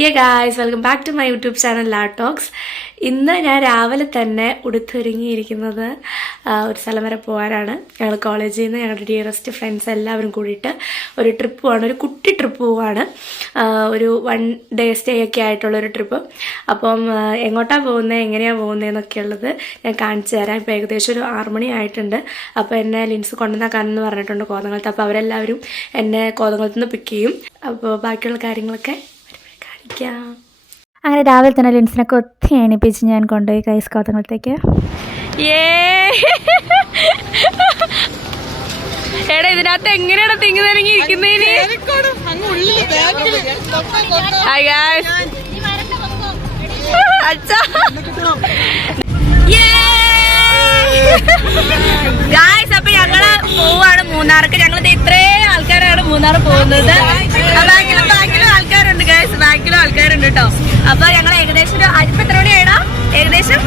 Guys, welcome back to my YouTube channel lad talks. ഇന്ന് ഞാൻ രാവിലെ തന്നെ ഉടുത്തൊരുങ്ങിയിരിക്കുന്നത് ഒരു സ്ഥലം വരെ പോകാനാണ്. ഞങ്ങൾ കോളേജിൽ നിന്ന് ഞങ്ങളുടെ ഡിയറസ്റ്റ് ഫ്രണ്ട്സ് എല്ലാവരും കൂടിയിട്ട് ഒരു ട്രിപ്പ് പോവാണ്, ഒരു കുട്ടി ട്രിപ്പ് പോവാണ്. ഒരു 1 day സ്റ്റേ ഒക്കെ ആയിട്ടുള്ളൊരു ട്രിപ്പ്. അപ്പം എങ്ങോട്ടാണ് പോകുന്നത്, എങ്ങനെയാണ് പോകുന്നതെന്നൊക്കെ ഉള്ളത് ഞാൻ കാണിച്ചു തരാം. ഇപ്പോൾ ഏകദേശം ഒരു 6 മണി ആയിട്ടുണ്ട്. അപ്പോൾ എന്നെ ലിൻസ് കൊണ്ടുവന്നാക്കാനെന്ന് പറഞ്ഞിട്ടുണ്ട് കോതമംഗലത്ത്. അപ്പോൾ അവരെല്ലാവരും എന്നെ കോതമംഗലത്ത് നിന്ന് പിക്ക് ചെയ്യും. അപ്പോൾ ബാക്കിയുള്ള കാര്യങ്ങളൊക്കെ കാണിക്കാം. അങ്ങനെ രാവിലെ തന്നെ ലിൻസിനൊക്കെ ഒത്തിരി എണിപ്പിച്ച് ഞാൻ കൊണ്ടുപോയി ഗൈസ് കോതമംഗലത്തേക്ക്. എടാ, ഇതിനകത്ത് എങ്ങനെയാണ് തിങ്ങി നിറങ്ങി ഇരിക്കുന്നതിന്? അപ്പൊ ഞങ്ങള് പോവാണ് മൂന്നാർക്ക്. ഞങ്ങളിത് ഇത്രയും ആൾക്കാരാണ് മൂന്നാർ പോകുന്നത്. ബാക്കിലും ആൾക്കാരുണ്ട് ഗൈസ്, ബാക്കിലും ആൾക്കാരുണ്ട് കേട്ടോ. അപ്പൊ ഞങ്ങൾ ഏകദേശം ഒരു ഇപ്പൊ എത്ര മണിയായിടാ? ഏകദേശം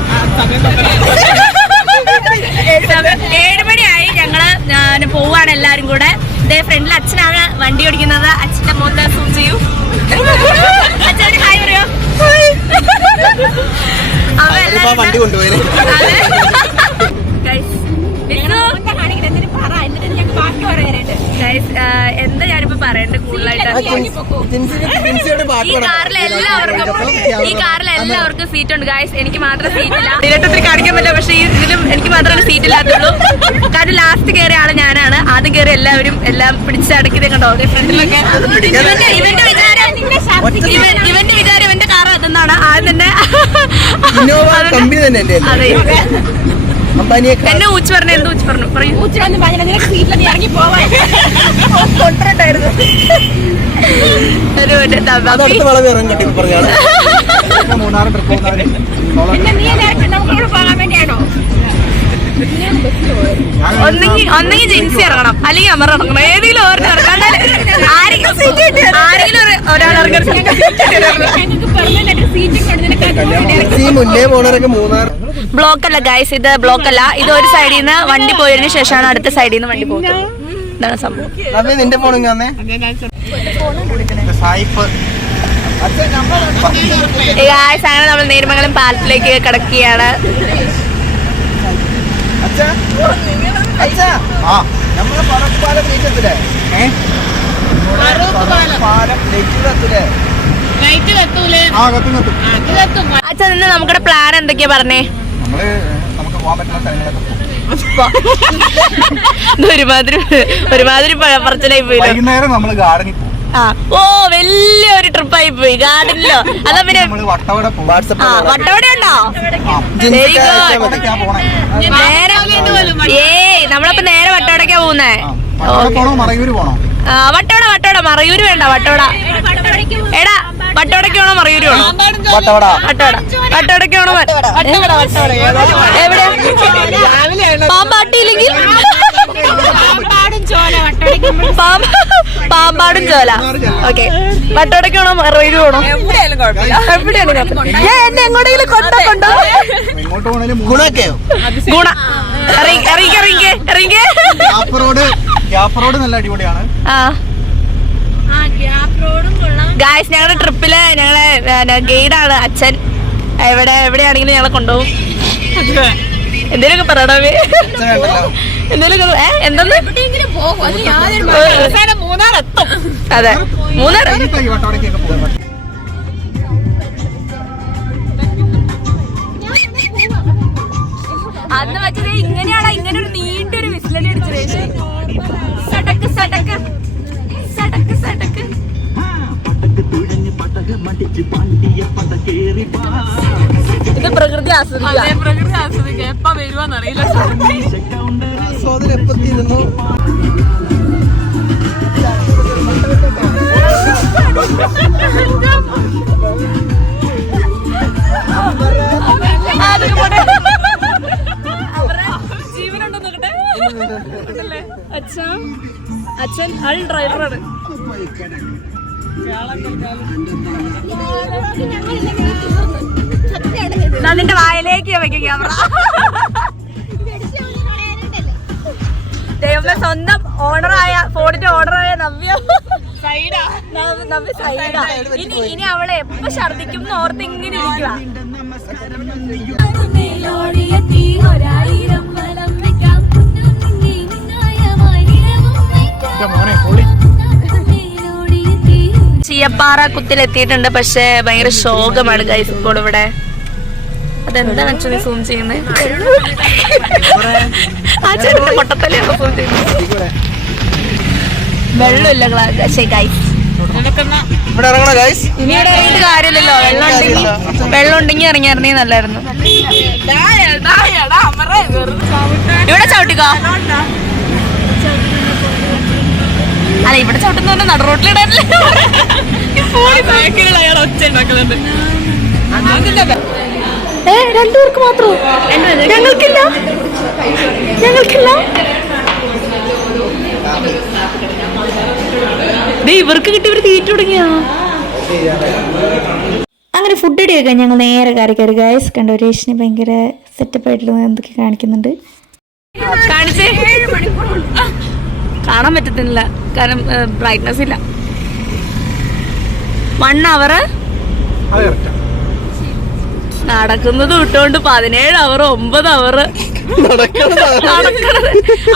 7 മണിയായി. ഞങ്ങള് പോവാണ് എല്ലാരും കൂടെ. ഇതേ ഫ്രണ്ടിൽ അച്ഛനാണ് വണ്ടി ഓടിക്കുന്നത്. അച്ഛന്റെ മുഖത്ത് സൂം ചെയ്യൂ. അച്ഛന് ഹായ് പറയോ? അപ്പൊ എല്ലാവരും എന്താ ഞാനിപ്പോ പറയണ്ടത് കൂടുതലായിട്ട്? ഈ കാറിൽ എല്ലാവർക്കും സീറ്റ് ഉണ്ട് ഗൈസ്, എനിക്ക് മാത്രം സീറ്റില്ല. ഇതിലൊത്തിരി കാണിക്കാൻ പറ്റില്ല, പക്ഷെ ഇതിലും എനിക്ക് മാത്രമേ സീറ്റ് ഇല്ലാത്തുള്ളൂ. കാരണം ലാസ്റ്റ് കയറിയ ആള് ഞാനാണ്. ആദ്യം കയറി എല്ലാവരും എല്ലാം പിടിച്ചടക്കിയതേ കണ്ടോ ഫ്രണ്ടിലൊക്കെ. ഇവന്റെ വിചാരം ഇവന്റെ കാർ അതെന്നാണ് ആദ്യം തന്നെ. അതെ, എന്നെ ഊച്ച് പറഞ്ഞു. എന്ത് ഊച്ച് പറഞ്ഞു? ഒന്നെങ്കിൽ ജിൻസി ഇറങ്ങണം, അല്ലെങ്കിൽ അമർ ഇറങ്ങണം. ഏതെങ്കിലും ഓർമ്മ ഇറങ്ങാൻ ആരെങ്കിലും ഒരാൾ ബ്ലോക്ക് അല്ല ഗൈസ്, ഇത് ബ്ലോക്ക് അല്ല. ഇത് ഒരു സൈഡിൽ നിന്ന് വണ്ടി പോയതിനു ശേഷമാണ് അടുത്ത സൈഡിൽ നിന്ന് വണ്ടി പോകുന്നത്. ഇതാണ് സംഭവം. അങ്ങനെ നമ്മൾ നേരുമംഗലം പാലത്തിലേക്ക് കിടക്കുകയാണ്. അച്ഛൻ ഇന്ന് നമ്മുടെ പ്ലാൻ എന്തൊക്കെയാ പറഞ്ഞേ? ഒരുമാതിരി പറച്ചിലായി പോയി. ഓ, വലിയൊരു ട്രിപ്പായി പോയി ഗാർഡനിലോ. അതാ പിന്നെ വട്ടവട ഉണ്ടോ? നമ്മളപ്പോ നേരെ വട്ടവടക്കാ പോകുന്നേ. വട്ടവട മറയൂര് വേണ്ട. വട്ടവട എടാ, വട്ടവടക്ക് വേണോ മറയൂര് വേണോ? വട്ടവടക്ക് വേണോ? എവിടെ പാമ്പാട്ടിയില്ലെങ്കിൽ പാമ്പാടും ചോല. ഓക്കെ, വട്ടവടക്ക് വേണോ മറയൂര് വേണോ? എവിടെയാണ് എന്നെ എങ്ങോട്ടെങ്കിലും കൊണ്ടോ? ഗുണ ഇറങ്ങിക്കേ. നല്ല അടിപൊളിയാണ്. ഗായ്സ്, ഞങ്ങളുടെ ട്രിപ്പില് ഞങ്ങളെ ഗൈഡാണ് അച്ഛൻ. എവിടെയാണെങ്കിലും ഞങ്ങളെ കൊണ്ടുപോകും. എന്തേലൊക്കെ പറയണോ? എന്തേലും എന്തെന്ന്? അതെ, മൂന്നാർ. അന്ന് വെച്ചത് ഇങ്ങനെയാണോ? ഇങ്ങനെ ഒരു നീണ്ടൊരു വിസിലടി അടിച്ചു. സടക്ക് സടക്ക് സടക്ക് സടക്ക്. ഇത് പ്രകൃതി ആസ്വദിക്കുക. എപ്പ വരുവാന്നറിയില്ല. ജീവനുണ്ടോ നോക്കട്ടെ. അച്ഛൻ ആൾ ഡ്രൈവറാണ്. നിന്റെ വായിലേക്ക് വെക്കാം ക്യാമറ. ദൈവമേ, സ്വന്തം ഓണറായ ഫോണിന്റെ ഓണറായ നവ്യ ഇനി അവളെ എപ്പോ ഛർദിക്കും ഓർത്ത് ഇങ്ങനെ ഇരിക്കുക. ചീയപ്പാറ കുത്തിലെത്തിയിട്ടുണ്ട്. പക്ഷെ ഭയങ്കര ശോകമാണ് ഗൈസ് ഇപ്പോൾ ഇവിടെ. അതെന്താണ് അച്ഛൻ സൂം ചെയ്യുന്നത്? ആ ചെറുന്റെ പൊട്ടത്തലൊക്കെ സൂം ചെയ്യുന്നത്. വെള്ളമില്ല ഗൈസ്. ഇനി ഇറങ്ങിയിട്ട് കാര്യമില്ലല്ലോ. വെള്ളം ഉണ്ടെങ്കിൽ ഇറങ്ങിയിരുന്നേ നല്ലായിരുന്നു. ഇവിടെ ചവിട്ടിക്കോ. അല്ല ഇവിടെ ചവിട്ടുന്ന പറഞ്ഞാൽ നട റോട്ടിലിടാനല്ലേ. ഒച്ച ഉണ്ടാക്കുന്നുണ്ട്. രണ്ടുപേർക്ക് മാത്രമോ? ഞങ്ങൾക്കില്ല. ഇവർക്ക് കിട്ടി ഇവർ തീറ്റ തുടങ്ങിയാ. അങ്ങനെ ഫുഡ് അടിയൊക്കെ ഞങ്ങൾ നേരെ കയറി ഗൈസ്. കണ്ടോ രേഷിനെ ഭയങ്കര സെറ്റപ്പ് ആയിട്ടുള്ള എന്തൊക്കെ കാണിക്കുന്നുണ്ട്. കാണിച്ചേ. കാണാൻ പറ്റത്തില്ല കാരണം ബ്രൈറ്റ്നസ് ഇല്ല. 1 hour നടക്കുന്നത് വിട്ടോണ്ട് 17 hour 9 hour നടക്കണത്.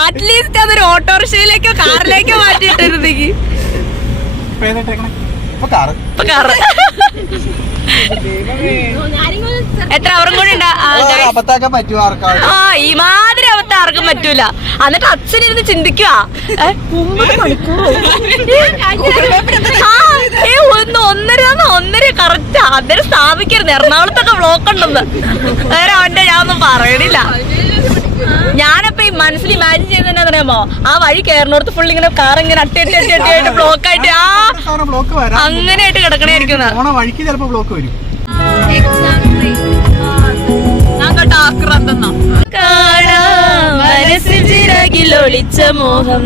അറ്റ്ലീസ്റ്റ് അതൊരു ഓട്ടോറിക്ഷയിലേക്കോ കാറിലേക്കോ മാറ്റിയിട്ടിരുന്നെങ്കിൽ. എത്ര അവറും കൂടി ഈ മാതിരി അവസ്ഥ ആർക്കും പറ്റൂല. എന്നിട്ട് അച്ഛനിരുന്ന് ചിന്തിക്കുക 9 മണിക്കൂറോ 1:30 കറക്റ്റ്. അന്നേരം സ്ഥാപിക്കരുത്. എറണാകുളത്തൊക്കെ ബ്ലോക്ക് ഉണ്ടെന്ന്. വേറെ അവന്റെ ഞാനൊന്നും പറയണില്ല. ഞാനപ്പോ ഈ മനസ്സിൽ ഇമാജിൻ ചെയ്യുന്ന അറിയാമോ, ആ വഴി കയറുന്നോടത്ത് ഫുൾ ഇങ്ങനെ കാർ ഇങ്ങനെ അട്ടിയായിട്ട് ബ്ലോക്ക് ആയിട്ട് അങ്ങനെയായിട്ട് കിടക്കണായിരിക്കും. മനസ്സിൽ ചിറകിലൊളിച്ച മോഹം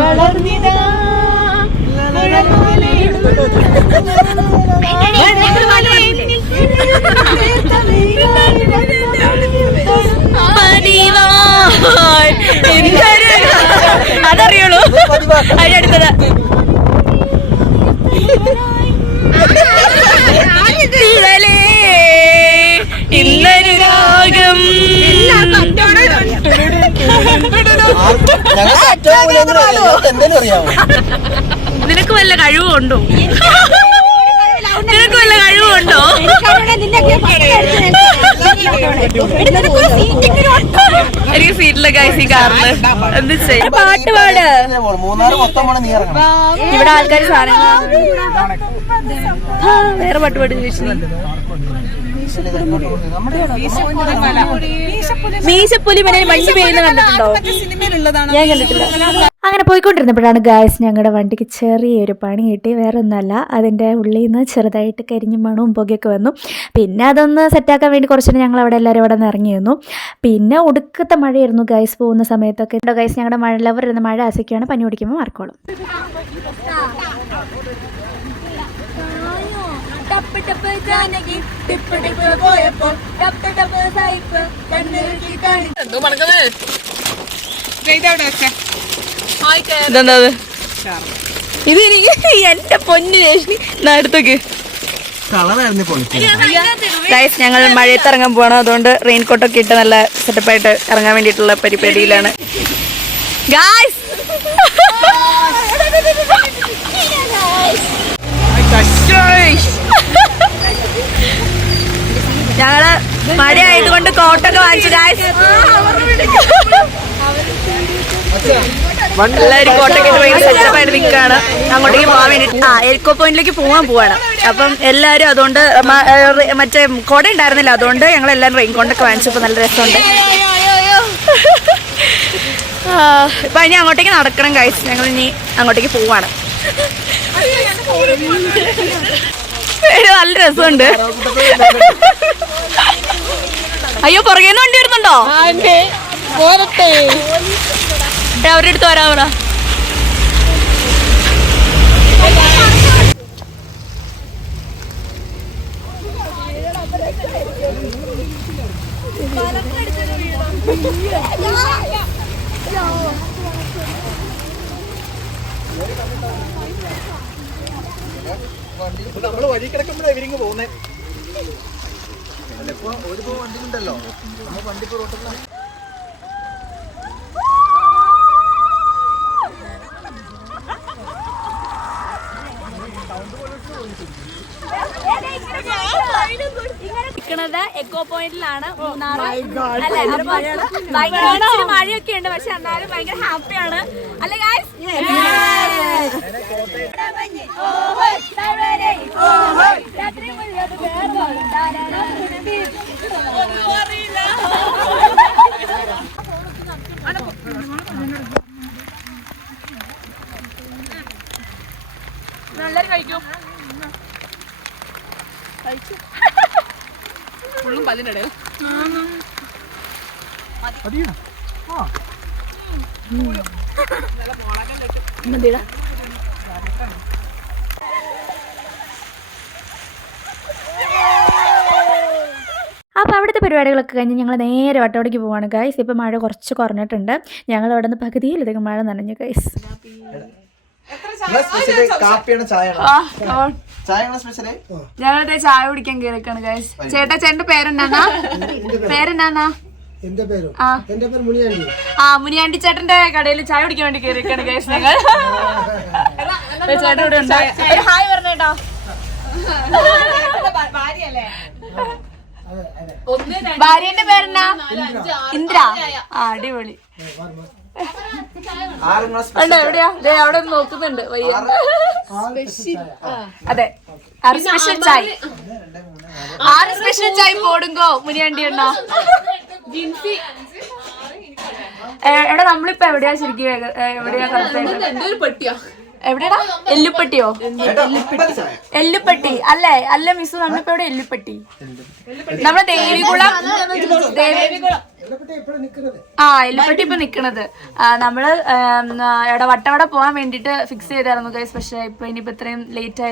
വളർന്നിതാ. അതറിയുള്ളൂ. അതിനടുത്തത് ഇന്നൊരു രാഗം. നിനക്ക് വല്ല കഴിവുണ്ടോ? എനിക്ക് സീറ്റിലെ ഗൈസ് ഈ കാറില് എന്ത് ചെയ്യും? പാട്ട് പാട്. ഇവിടെ ആൾക്കാർ സാധനങ്ങൾ വേറെ പാട്ട് പാടി ചോദിച്ചു. മീശപ്പുലി മഞ്ഞ് പെയ്യുന്ന കണ്ടിട്ടുണ്ടോ? ഞാൻ കണ്ടിട്ടില്ല. അങ്ങനെ പോയിക്കൊണ്ടിരുന്നപ്പോഴാണ് ഗായ്സ് ഞങ്ങളുടെ വണ്ടിക്ക് ചെറിയൊരു പണി കിട്ടി. വേറെ ഒന്നുമല്ല, അതിൻ്റെ ഉള്ളിൽ നിന്ന് ചെറുതായിട്ട് കരിഞ്ഞ മണവും പുകയൊക്കെ വന്നു. പിന്നെ അതൊന്ന് സെറ്റാക്കാൻ വേണ്ടി കുറച്ചു ഞങ്ങൾ അവിടെ എല്ലാവരും അവിടെ നിന്ന് ഇറങ്ങി നിന്നു. പിന്നെ ഒടുക്കത്തെ മഴയായിരുന്നു ഗായ്സ് പോകുന്ന സമയത്തൊക്കെ. ഗായ്സ് ഞങ്ങളുടെ മഴ ലവർ ഇരുന്ന് മഴ ആസ്വദിക്കുകയാണ്. പനി പിടിക്കുമ്പോൾ മാർക്കോളും. ഇതെന്താ ഇത്? എനിക്ക് എന്റെ പൊന്നു രേഷ്മി അടുത്തേക്ക് ഗൈസ് ഞങ്ങൾ മഴയത്ത് ഇറങ്ങാൻ പോകണം. അതുകൊണ്ട് റെയിൻകോട്ടൊക്കെ ഇട്ട് നല്ല സെറ്റപ്പായിട്ട് ഇറങ്ങാൻ വേണ്ടിയിട്ടുള്ള പരിപാടിയിലാണ് ഗൈസ്. ഞങ്ങള് മഴ ആയതുകൊണ്ട് കോട്ടൊക്കെ വാങ്ങിച്ചു ഗൈസ്. എല്ലാവരും കോട്ടൊക്കെ സെറ്റപ്പായിട്ട് നിൽക്കുകയാണ്. അങ്ങോട്ടേക്ക് പോകാൻ വേണ്ടിട്ട് എക്കോ പോയിന്റിലേക്ക് പോവാണ്. അപ്പം എല്ലാവരും അതുകൊണ്ട് മറ്റേ കോട ഉണ്ടായിരുന്നില്ല. അതുകൊണ്ട് ഞങ്ങൾ എല്ലാവരും റെയിൻ കോട്ടൊക്കെ വാങ്ങിച്ചപ്പോൾ നല്ല രസമുണ്ട്. ഇപ്പൊ ഇനി അങ്ങോട്ടേക്ക് നടക്കണം ഗൈസ്. ഞങ്ങൾ ഇനി അങ്ങോട്ടേക്ക് പോവാണ്. നല്ല രസമുണ്ട്. അയ്യോ പുറകേന്ന് വണ്ടി വരുന്നുണ്ടോ? അവരുടെ അടുത്ത് വരാവടാ. നമ്മള് വഴി കിടക്കുമ്പോഴാണ് ഇവരിങ്ങ് പോകുന്നേ. ചിലപ്പോ ഒരു വണ്ടി ഉണ്ടല്ലോ, നമ്മൾ വണ്ടി ഇപ്പൊ റോട്ടിലാണ്. എക്കോ പോയിന്റിലാണ് മൂന്നാർ. ഭയങ്കര മഴയൊക്കെ ഉണ്ട്, പക്ഷെ എന്നാലും ഭയങ്കര ഹാപ്പിയാണ് അല്ലെ ഗായ്സ്? നല്ല കഴിക്കും ഫുള്ളും പല്ലിനിടയിൽ അപ്പോൾ അവിടുത്തെ പരിപാടികളൊക്കെ കഴിഞ്ഞ് ഞങ്ങൾ നേരെ വട്ടവടയ്ക്ക് പോവാണ് ഗൈസ്. ഇപ്പോൾ മഴ കുറച്ച് കുറഞ്ഞിട്ടുണ്ട്. ഞങ്ങൾ അവിടെ നിന്ന് പകുതിയിലധികം മഴ നനഞ്ഞു ഗൈസ്. ഞങ്ങളുടെ ചായ കുടിക്കാൻ കേറിക്കാണ് ഗൈസ്. ചേട്ടന്റെ പേരെന്നാ? പേരെന്നാ? മുനിയാണ്ടി ചേട്ടന്റെ കടയിൽ ചായ കുടിക്കാൻ വേണ്ടി കേറിക്കാണ് ഗൈസ് ഞങ്ങൾ. ചേട്ടൻ ഇവിടെ ഉണ്ട്. ഹായ് പറഞ്ഞേട്ടോ. ഭാര്യന്റെ പേരെന്നാ? ഇന്ദ്ര. അടിപൊളി. എവിടെയാ? അവിടെ നോക്കുന്നുണ്ട്. അതെ, സ്പെഷ്യൽ ചായ്. 6 സ്പെഷ്യൽ ചായ് പോടുങ്കോ മുനിയാണ്ടി ഉണ്ടോ? എവിടെ നമ്മളിപ്പോ എവിടെയാ ശരിക്കും? എവിടെയാ കറക്റ്റ്? എവിടെയാ? എല്ലുപ്പെട്ടിയോ? എല്ലുപ്പെട്ടി അല്ലേ? അല്ല മിസ്, നമ്മളിപ്പോ എവിടെ? എല്ലുപ്പെട്ടി. നമ്മളെ ദേവികുളം. എല്ലുപ്പെട്ടി ഇപ്പൊ നിക്കണത്. നമ്മള് ഇവിടെ വട്ടവട പോകാൻ വേണ്ടിട്ട് ഫിക്സ് ചെയ്തായിരുന്നു ഗൈസ്. പക്ഷെ ഇപ്പൊ ഇനിയിപ്പോ ഇത്രയും ലേറ്റ്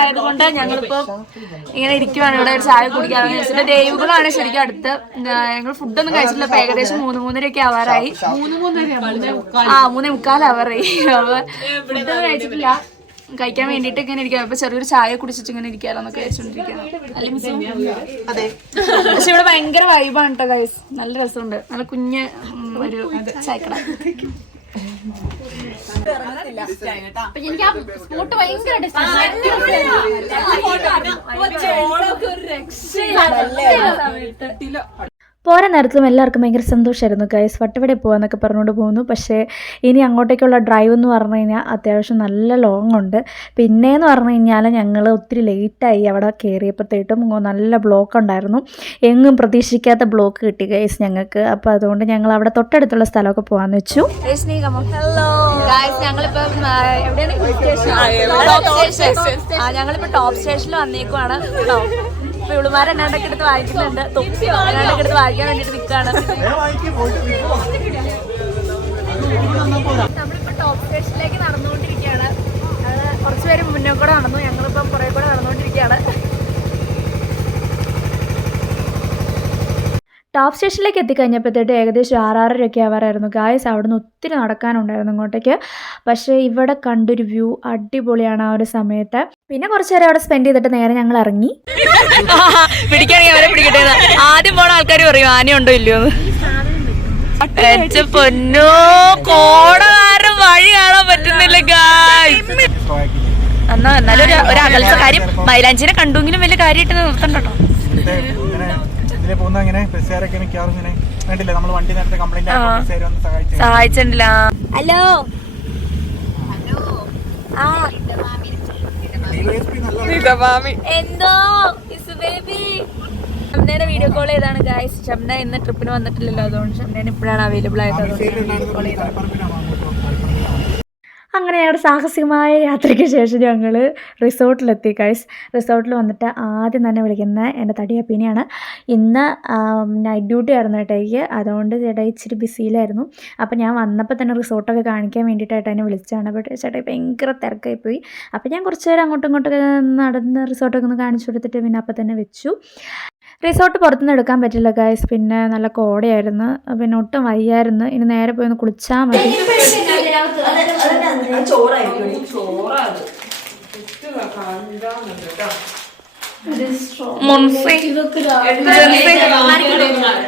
ആയത് കൊണ്ട് ഞങ്ങളിപ്പോ ഇങ്ങനെ ഇരിക്കുവാണ്. ഇവിടെ ഒരു ചായ കുടിക്കാന്ന് വെച്ചിട്ട്. ദേവികുളമാണ് ശരിക്കും അടുത്ത്. ഞങ്ങൾ ഫുഡൊന്നും കഴിച്ചിട്ടില്ല. ഇപ്പൊ ഏകദേശം 3-3:30 ആവാറായി. 3:45 ആവാറായി. അപ്പൊ ഫുഡൊന്നും കഴിച്ചിട്ടില്ല. കഴിക്കാൻ വേണ്ടിട്ട് ഇങ്ങനെ ഇരിക്കാം. ഇപ്പൊ ചെറിയൊരു ചായ കുടിച്ചിട്ട് ഇങ്ങനെ ഇരിക്കാലോന്നൊക്കെ കഴിച്ചോണ്ടിരിക്കുകയാണ്. പക്ഷെ ഇവിടെ ഭയങ്കര വൈബാണ് കേട്ടോ ഗൈസ്. നല്ല രസമുണ്ട്. നല്ല കുഞ്ഞ് ഒരു ചായക്കട. എനിക്ക് ആ സ്പോട്ട് ഭയങ്കര പോരാ നേരത്തിലും എല്ലാവർക്കും ഭയങ്കര സന്തോഷമായിരുന്നു ഗൈസ്. വട്ടവട പോകാമെന്നൊക്കെ പറഞ്ഞുകൊണ്ട് പോകുന്നു. പക്ഷേ ഇനി അങ്ങോട്ടേക്കുള്ള ഡ്രൈവ് എന്ന് പറഞ്ഞു കഴിഞ്ഞാൽ അത്യാവശ്യം നല്ല ലോങ് ഉണ്ട്. പിന്നെയെന്ന് പറഞ്ഞു കഴിഞ്ഞാൽ ഞങ്ങൾ ഒത്തിരി ലേറ്റായി അവിടെ കയറിയപ്പോഴത്തേട്ടും. നല്ല ബ്ലോക്ക് ഉണ്ടായിരുന്നു. എങ്ങും പ്രതീക്ഷിക്കാത്ത ബ്ലോക്ക് കിട്ടി ഗൈസ് ഞങ്ങൾക്ക്. അപ്പോൾ അതുകൊണ്ട് ഞങ്ങൾ അവിടെ തൊട്ടടുത്തുള്ള സ്ഥലമൊക്കെ പോകാമെന്ന് വെച്ചു. ഞങ്ങളിപ്പോ ടോപ്പ് സ്റ്റേഷനിൽ വന്നേക്കുവാണ് കേട്ടോ. ഇപ്പൊ ഇവളുമാരെന്നാണ്ടൊക്കെ എടുത്ത് വായിക്കുന്നുണ്ട്. തൊപ്പിയൊക്കെ എടുത്ത് വായിക്കാൻ വേണ്ടിട്ട് നിൽക്കുകയാണ്. നമ്മളിപ്പോ ടോപ്പ് സ്റ്റേഷനിലേക്ക് നടന്നുകൊണ്ടിരിക്കുകയാണ്. കുറച്ചുപേര് മുന്നേ കൂടെ നടന്നു. ഞങ്ങളിപ്പം കുറെ കൂടെ നടന്നുകൊണ്ടിരിക്കുകയാണ്. ടോപ്പ് സ്റ്റേഷനിലേക്ക് എത്തിക്കഴിഞ്ഞപ്പോഴത്തേട്ട് ഏകദേശം 6:30 ആവാറായിരുന്നു ഗായ്സ്. അവിടെ നിന്ന് ഒത്തിരി നടക്കാനുണ്ടായിരുന്നു ഇങ്ങോട്ടേക്ക്. പക്ഷേ ഇവിടെ കണ്ടൊരു വ്യൂ അടിപൊളിയാണ് ആ ഒരു സമയത്ത്. പിന്നെ കുറച്ച് നേരം അവിടെ സ്പെൻഡ് ചെയ്തിട്ട് നേരെ ഞങ്ങൾ ഇറങ്ങി. പിടിക്കുകയാണെങ്കിൽ അവരെ പിടിക്കട്ടെ. ആദ്യം പോണ ആൾക്കാർ പറയും ആനയുണ്ടോ ഇല്ലയോ? പൊന്നോ, കോടകാരം വഴി കാണാൻ പറ്റുന്നില്ല ഗായ്സ്. എന്നാലും ഒരു അകൽച്ച കാര്യം. മൈലാഞ്ചിനെ കണ്ടുവെങ്കിലും വലിയ കാര്യമായിട്ട് നിർത്തണ്ട കേട്ടോ. സഹായിച്ചിട്ടില്ല. ഹലോ എന്തോ ഷംനയുടെ വീഡിയോ കോൾ ചെയ്താണ് ഗായ്സ്. ഷംന ഇന്ന് ട്രിപ്പിന് വന്നിട്ടില്ലല്ലോ, അതുകൊണ്ട് ഷംനേനെ ഇപ്പോഴാണ് അവൈലബിൾ ആയത്. വീഡിയോ കോൾ ചെയ്താണ്. അങ്ങനെ ഞങ്ങളുടെ സാഹസികമായ യാത്രയ്ക്ക് ശേഷം ഞങ്ങൾ റിസോർട്ടിലെത്തി ഗൈസ്. റിസോർട്ടിൽ വന്നിട്ട് ആദ്യം തന്നെ വിളിക്കുന്ന എൻ്റെ തടിയപ്പീനെയാണ്. ഇന്ന് നൈറ്റ് ഡ്യൂട്ടി ആയിരുന്നു ചേട്ടായിക്ക്. അതുകൊണ്ട് ചേട്ടായി ഇച്ചിരി ബിസിയിലായിരുന്നു. അപ്പോൾ ഞാൻ വന്നപ്പോൾ തന്നെ റിസോർട്ടൊക്കെ കാണിക്കാൻ വേണ്ടിയിട്ടായിട്ട് എന്നെ വിളിച്ചതാണ്. അപ്പോൾ ചേട്ടായി ഭയങ്കര തിരക്കായിപ്പോയി. അപ്പോൾ ഞാൻ കുറച്ച് നേരം അങ്ങോട്ടും ഇങ്ങോട്ടൊക്കെ നടന്ന് റിസോർട്ടൊക്കെ ഒന്ന് കാണിച്ചു കൊടുത്തിട്ട് പിന്നെ അപ്പം തന്നെ വെച്ചു. റിസോർട്ട് പുറത്തുനിന്ന് എടുക്കാൻ പറ്റില്ല ഗൈസ്. പിന്നെ നല്ല കോടയായിരുന്നു, പിന്നെ ഒട്ടും വയ്യായിരുന്നു. ഇനി നേരെ പോയി ഒന്ന് കുളിച്ചാൽ മതി.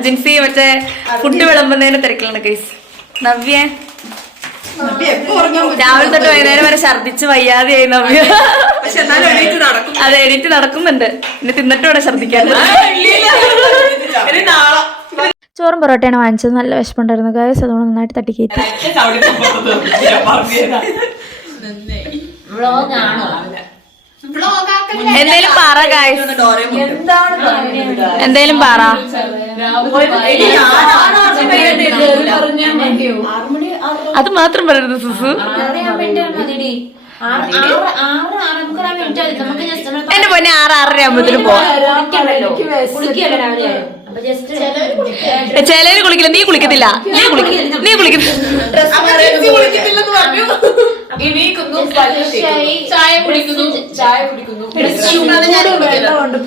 ജിൻസി മറ്റേ ഫുഡ് വിളമ്പുന്നതിന് തിരക്കിലാണ് ഗൈസ്. നവ്യ രാവിലെ തൊട്ട് വൈകുന്നേരം വരെ ഛർദിച്ച് വയ്യാതെയായി നവ്യ. അത് എണീറ്റ് നടക്കുന്നുണ്ട്. ഇനി തിന്നിട്ട് ഇവിടെ ഛർദിക്കാൻ. ചോറും പൊറോട്ടയാണ് വാങ്ങിച്ചത്. നല്ല വിശപ്പുണ്ടായിരുന്നു ഗൈസ്, അതുകൊണ്ട് നന്നായിട്ട് തട്ടിക്കയറ്റി. എന്തേലും പറ ഗൈസ്, എന്തേലും പറ. അത് മാത്രം പറയരുത് സുസു. എന്റെ പൊന്നെ 6-6:30 ആകുമ്പോഴത്തേനും പോവാം. ചിലര് കുളിക്കില്ല, നീ കുളിക്കത്തില്ല. നീ കുളിക്കത്തില്ല.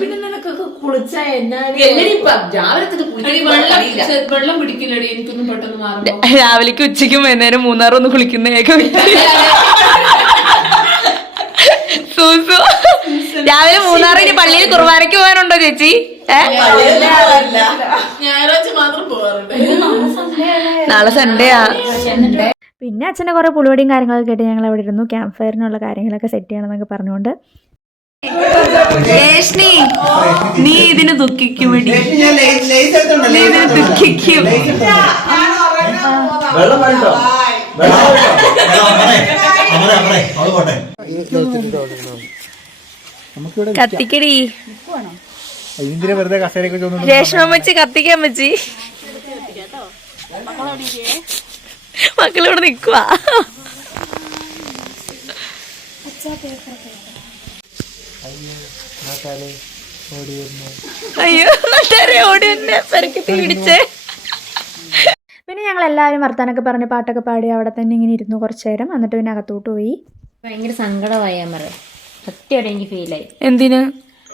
പിന്നെ നിനക്കൊക്കെ കുളിച്ചാ വെള്ളം പിടിക്കില്ലടി. എനിക്കൊന്നും പെട്ടെന്ന് മാറും. രാവിലേക്ക് ഉച്ചയ്ക്കും വൈകുന്നേരം 3-6 ഒന്ന് കുളിക്കുന്നതൊക്കെ സൂസു. രാവിലെ 3-6 പള്ളിയിൽ കുർബാനയ്ക്ക് പോകാനുണ്ടോ ചേച്ചി? ഞായറാഴ്ച മാത്രം പോവാറുണ്ട്. നാളെ സൺഡേയാ. പിന്നെ അച്ഛൻ്റെ കുറേ പുളിവടിയും കാര്യങ്ങളൊക്കെ കേട്ട് ഞങ്ങൾ അവിടെ ഇരുന്നു. ക്യാമ്പ് ഫയറിനുള്ള കാര്യങ്ങളൊക്കെ സെറ്റ് ചെയ്യണമെന്നൊക്കെ പറഞ്ഞുകൊണ്ട്. നീ ഇതിന് ദുഃഖിക്കും, നീ ഇതിന് ദുഃഖിക്കും. കത്തിക്കടി രേഷ്മമ്മച്ചി, കത്തിക്കാൻ പറ്റി. മക്കളിവിടെ നിക്കുവാ. അയ്യോ ഓടി തന്നെ പെരക്കത്തി പിടിച്ചേ. പിന്നെ ഞങ്ങൾ എല്ലാവരും വർത്താനൊക്കെ പറഞ്ഞ് പാട്ടൊക്കെ പാടി അവിടെ തന്നെ ഇങ്ങനെ ഇരുന്നു കുറച്ചു നേരം. എന്നിട്ട് പിന്നെ അകത്തോട്ട് പോയി. ഭയങ്കര സങ്കടമായി അമർ, സത്യമായിട്ട് എനിക്ക് ഫീലായി. എന്തിന്?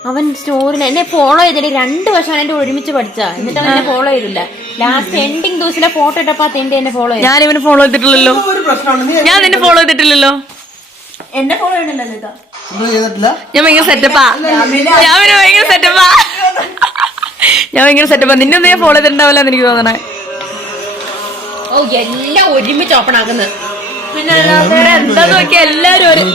അവൻ സ്റ്റോറിൽ എന്നെ ഫോളോ ചെയ്തില്ല. 2 വർഷം എന്റെ ഒരുമിച്ച് പഠിച്ച, എന്നിട്ട് അവൻ എന്നെ ഫോളോ ചെയ്തില്ല. ലാസ്റ്റ് എൻഡിങ് ദിവസത്തിലെ ഫോട്ടോ ഇട്ടപ്പോ എന്നെ ഫോളോ ചെയ്തു. ഞാൻ ഇവനെ ഫോളോ ചെയ്തിട്ടില്ലല്ലോ. ഞാൻ നിന്നെ ഫോളോ ചെയ്തിട്ടില്ലല്ലോ. എന്നെ ഫോളോ ചെയ്യണല്ലോ. ഞാൻ ഭയങ്കര സെറ്റപ്പാ. നിന്നെ ഒന്നും ഞാൻ ഫോളോ ചെയ്തിട്ടുണ്ടാവില്ല എന്ന് എനിക്ക് തോന്നണേ. ഓ, എല്ലാം ഒരുമിച്ച് ഓപ്പൺ ആക്കുന്നത്. പിന്നെ എന്താ നോക്കിയാ എല്ലാരും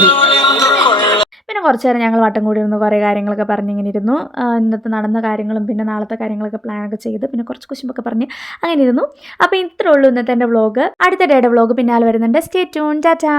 പിന്നെ കുറച്ച് നേരം ഞങ്ങൾ വട്ടം കൂടി ഇരുന്നു, കുറേ കാര്യങ്ങളൊക്കെ പറഞ്ഞിങ്ങനെ ഇരുന്നു. ഇന്നത്തെ നടന്ന കാര്യങ്ങളും പിന്നെ നാളത്തെ കാര്യങ്ങളൊക്കെ പ്ലാനൊക്കെ ചെയ്ത് പിന്നെ കുറച്ച് കുശുമ്പൊക്കെ പറഞ്ഞ് അങ്ങനെ ഇരുന്നു. അപ്പോൾ ഇത്രേ ഉള്ളൂ ഇന്നത്തെ എൻ്റെ വ്ളോഗ്. അടുത്ത ഡേയുടെ വ്ളോഗ് പിന്നാലെ വരുന്നുണ്ട്. Stay tune. ടാറ്റാ.